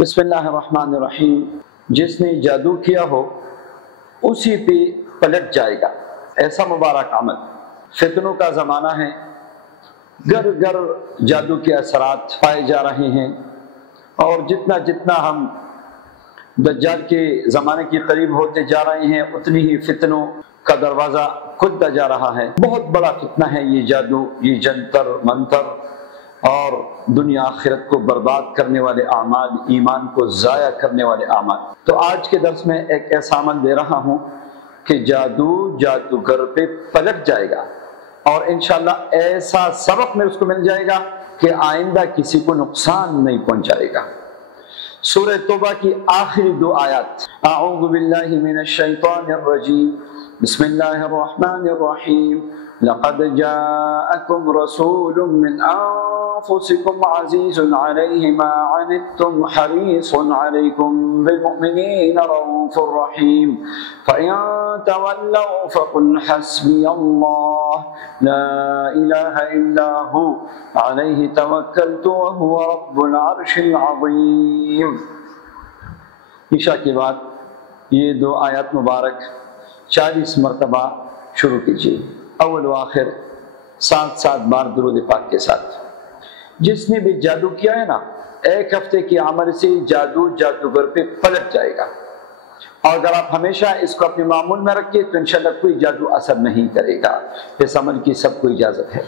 بسم اللہ الرحمن الرحیم۔ جس نے جادو کیا ہو اسی پہ پلٹ جائے گا، ایسا مبارک عمل۔ فتنوں کا زمانہ ہے، گھر گھر جادو کے اثرات پائے جا رہے ہیں، اور جتنا جتنا ہم دجال کے زمانے کے قریب ہوتے جا رہے ہیں اتنی ہی فتنوں کا دروازہ کھلتا جا رہا ہے۔ بہت بڑا فتنہ ہے یہ جادو، یہ جنتر منتر اور دنیا آخرت کو برباد کرنے والے اعمال، ایمان کو ضائع کرنے والے اعمال۔ تو آج کے درس میں ایک ایسا عمل دے رہا ہوں کہ جادو جادوگر پہ پلٹ جائے گا، اور انشاءاللہ ایسا سبق میں اس کو مل جائے گا کہ آئندہ کسی کو نقصان نہیں پہنچائے گا۔ سورہ توبہ کی آخری دو آیات۔ اعوذ باللہ من الشیطان الرجیم، بسم اللہ الرحمن الرحیم۔ لقد جاءکم رسول من انفسکم عزیز علیہ ما عنتم حریص علیکم بالمؤمنین رؤوف رحیم فإن تولوا فقل حسبی اللہ لا الہ الا ہو علیہ توکلت وہو رب العرش العظیم۔ عشاء کے بعد یہ دو آیات مبارک 40 مرتبہ شروع کیجیے، اول و آخر 7 بار درود پاک کے ساتھ۔ جس نے بھی جادو کیا ہے نا، ایک ہفتے کی عمل سے جادو جادوگر پہ پلٹ جائے گا، اور اگر آپ ہمیشہ اس کو اپنے معمول میں رکھیں تو انشاءاللہ کوئی جادو اثر نہیں کرے گا۔ اس عمل کی سب کو اجازت ہے۔